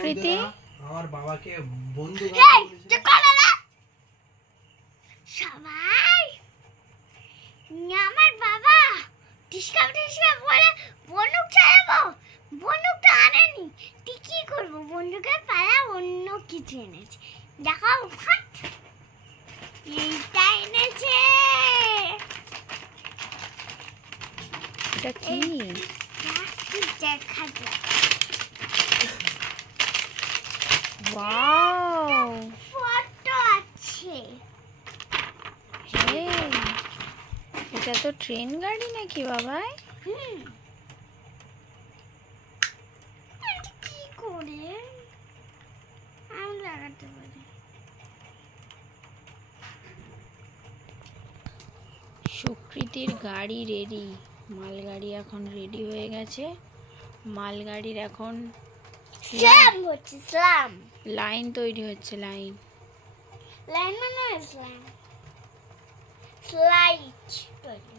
প্রীতি আমার বাবাকে বন্ধু সবাই আমার বাবা টিসকাপ বলে বন্দুক চালাবো, বন্দুকটা আনেনি, তুই কি করবো? বন্দুকের পালা অন্য কিছু এনেছে। দেখাও, এইটা এনেছে। এটা কি? দেখা যায়। ওয়াও, ফটো আছে। এটা তো ট্রেন গাড়ি নাকি বাবাই? কি করে আমি লাগাতে পারি? সুকৃতির গাড়ি রেডি, মালগাড়ি এখন রেডি হয়ে গেছে। মালগাড়ির এখন স্ল্যাম হচ্ছে, স্ল্যাম লাইন তৈরি হচ্ছে। লাইন মানে স্ল্যাম স্লাইড তৈরি